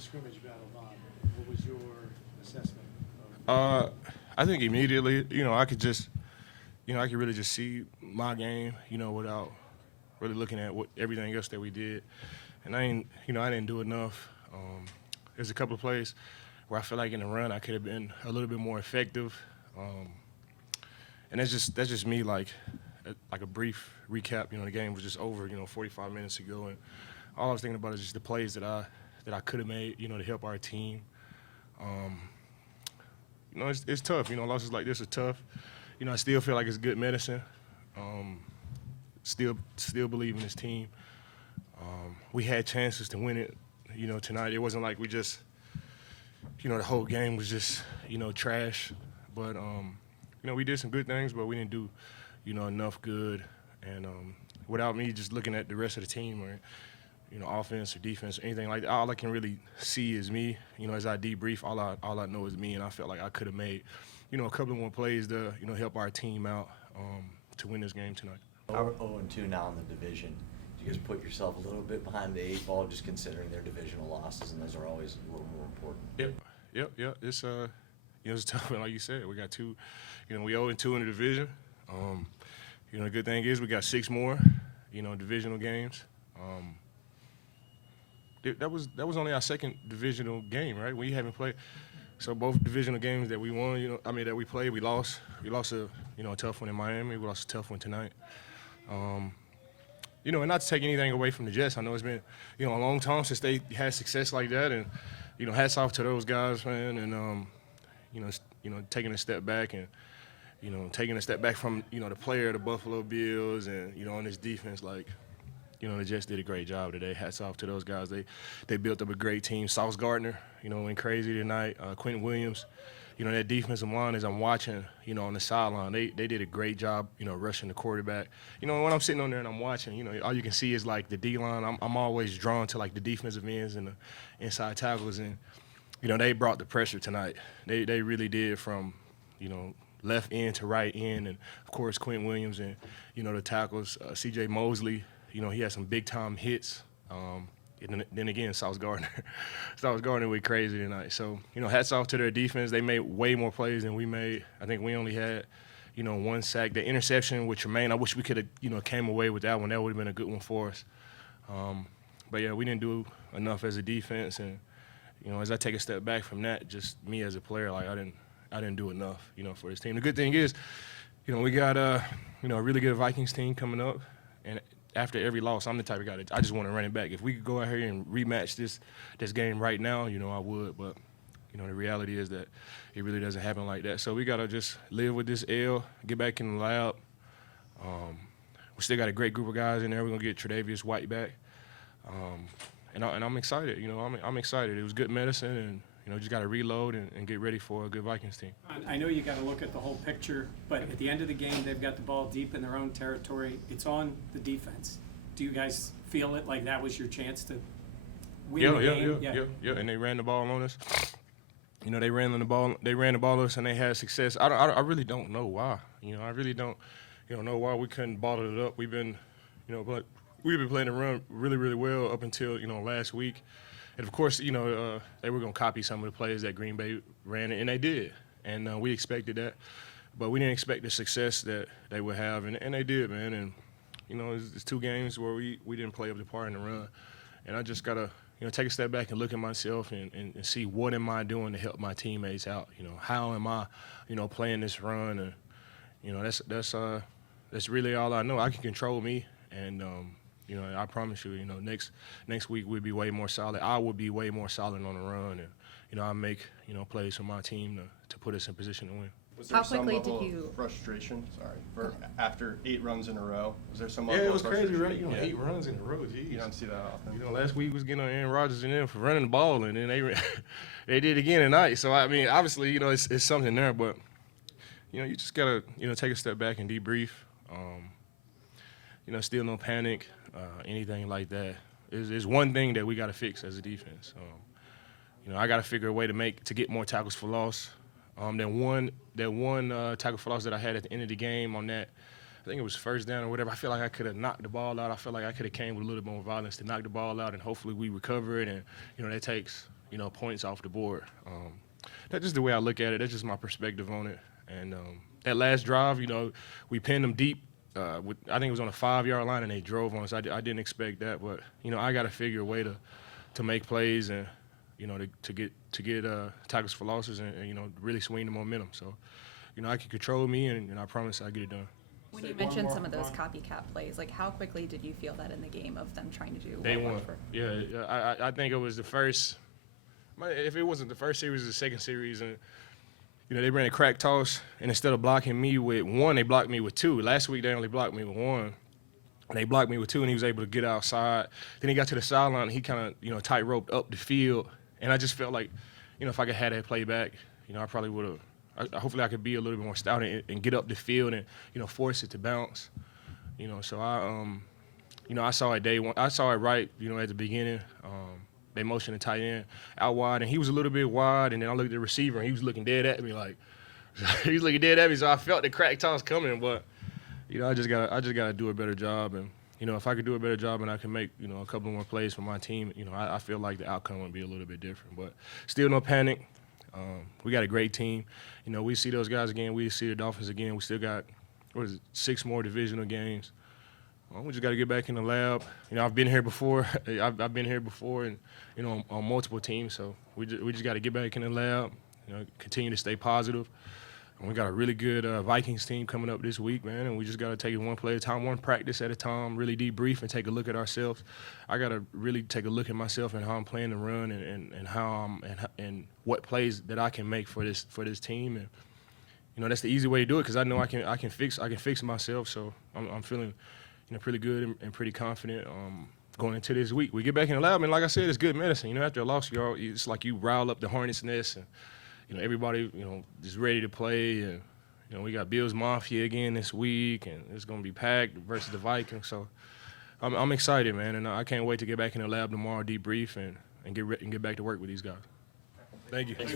the scrimmage battle, Bob, what was your assessment I think immediately, I could just, I could really just see my game, without really looking at what everything else that we did. And I didn't do enough. There's a couple of plays where I feel like in the run I could have been a little bit more effective. And that's just me, like a brief recap. The game was just over, 45 minutes ago, and all I was thinking about is just the plays that I could have made, to help our team. It's tough. Losses like this are tough. I still feel like it's good medicine. Still believe in this team. We had chances to win it, tonight. It wasn't like we just, the whole game was just, trash. But, we did some good things, but we didn't do, enough good. And without me just looking at the rest of the team or, offense or defense or anything like that, all I can really see is me. As I debrief, all I know is me, and I felt like I could have made, a couple more plays to, help our team out to win this game tonight. We're 0-2 now in the division. Do you guys put yourself a little bit behind the eight ball, just considering their divisional losses, and those are always a little more important? Yep. It's it's tough. Like you said, we got two. We 0-2 in the division. The good thing is we got 6 more, divisional games. That was only our second divisional game, right? We haven't played. So both divisional games that we won, that we played, we lost. We lost a tough one in Miami. We lost a tough one tonight. And not to take anything away from the Jets. I know it's been, a long time since they had success like that, and hats off to those guys, man. And taking a step back and taking a step back from the player of the Buffalo Bills and on this defense, like. The Jets did a great job today. Hats off to those guys. They built up a great team. Sauce Gardner, went crazy tonight. Quentin Williams, that defensive line as I'm watching, on the sideline, they did a great job, rushing the quarterback. When I'm sitting on there and I'm watching, all you can see is like the D-line. I'm always drawn to like the defensive ends and the inside tackles, and they brought the pressure tonight. They really did, from left end to right end, and of course Quentin Williams and the tackles, C.J. Mosley. He had some big-time hits. And then again, Sauce Gardner. Sauce Gardner went crazy tonight. So, hats off to their defense. They made way more plays than we made. I think we only had, 1 sack. The interception with Tremaine, I wish we could have, came away with that one. That would have been a good one for us. But, yeah, we didn't do enough as a defense. And, as I take a step back from that, just me as a player, like I didn't do enough, for this team. The good thing is, we got, a really good Vikings team coming up. And after every loss, I'm the type of guy that I just want to run it back. If we could go out here and rematch this game right now, I would. But, the reality is that it really doesn't happen like that. So we got to just live with this L, get back in the lab. We still got a great group of guys in there. We're going to get Tre'Davious White back. And I'm excited. I'm excited. It was good medicine, and, just got to reload and get ready for a good Vikings team. I know you got to look at the whole picture, but at the end of the game, they've got the ball deep in their own territory. It's on the defense. Do you guys feel it like that was your chance to win the game? Yeah. And they ran the ball on us. They ran the ball on us, and they had success. I really don't know why. I really don't, know why we couldn't bottle it up. We've been, but we've been playing the run really, really well up until last week. And, of course, they were going to copy some of the plays that Green Bay ran, and they did. And we expected that. But we didn't expect the success that they would have, and they did, man. And, it's 2 games where we didn't play up to par in the run. And I just got to, take a step back and look at myself and see what am I doing to help my teammates out. How am I, playing this run? And, that's really all I know. I can control me, and I promise you, next week we'll be way more solid. I will be way more solid on the run, and I'll make, plays for my team to put us in position to win. Was there some level of frustration, after 8 runs in a row? Was there some level of frustration? Yeah, it was crazy, right? 8 runs in a row, geez. You don't see that often. Last week was getting on Aaron Rodgers and them for running the ball, and then they did again tonight. So, obviously, it's something there, but, you just got to, take a step back and debrief. Still no panic. Anything like that. Is one thing that we got to fix as a defense. I got to figure a way to get more tackles for loss. That one tackle for loss that I had at the end of the game on that, I think it was first down or whatever. I feel like I could have knocked the ball out. I feel like I could have came with a little bit more violence to knock the ball out, and hopefully we recover it. And that takes points off the board. That's just the way I look at it. That's just my perspective on it. And that last drive, we pinned them deep. I think it was on a 5-yard line, and they drove on us. I didn't expect that, but I got to figure a way to make plays and to get tackles for losses and really swing the momentum. So I can control me, and I promise I'll get it done. When you mentioned some of those copycat plays, like how quickly did you feel that in the game of them trying to do Day what one. worked for? Yeah. I think it was the first. If it wasn't the first series, it was the second series, and they ran a crack toss, and instead of blocking me with one, they blocked me with two. Last week they only blocked me with one, and they blocked me with two, and he was able to get outside. Then he got to the sideline, and he kind of tight roped up the field, and I just felt like, if I could have that play back, I probably would have. Hopefully I could be a little bit more stout and get up the field and force it to bounce. So I saw it day one. I saw it right at the beginning. They motioned the tight end out wide, and he was a little bit wide. And then I looked at the receiver, and he was looking dead at me like he was looking dead at me. So I felt the crack toss coming, but I just gotta do a better job. And if I could do a better job and I can make a couple more plays for my team, I feel like the outcome would be a little bit different. But still, no panic. We got a great team. We see those guys again. We see the Dolphins again. We still got 6 more divisional games. We just got to get back in the lab. I've been here before. I've been here before, and on multiple teams. So we just got to get back in the lab. Continue to stay positive. And we got a really good Vikings team coming up this week, man. And we just got to take it one play at a time, one practice at a time. Really debrief and take a look at ourselves. I got to really take a look at myself and how I'm playing the run and how and what plays that I can make for this team. And that's the easy way to do it because I know I can fix myself. So I'm feeling pretty good and pretty confident going into this week. We get back in the lab, and like I said, it's good medicine. After a loss, it's like you rile up the hornet's nest, and everybody is ready to play. And we got Bills Mafia again this week, and it's going to be packed versus the Vikings. So I'm excited, man, and I can't wait to get back in the lab tomorrow, debrief, and get back to work with these guys. Thank you. Thanks.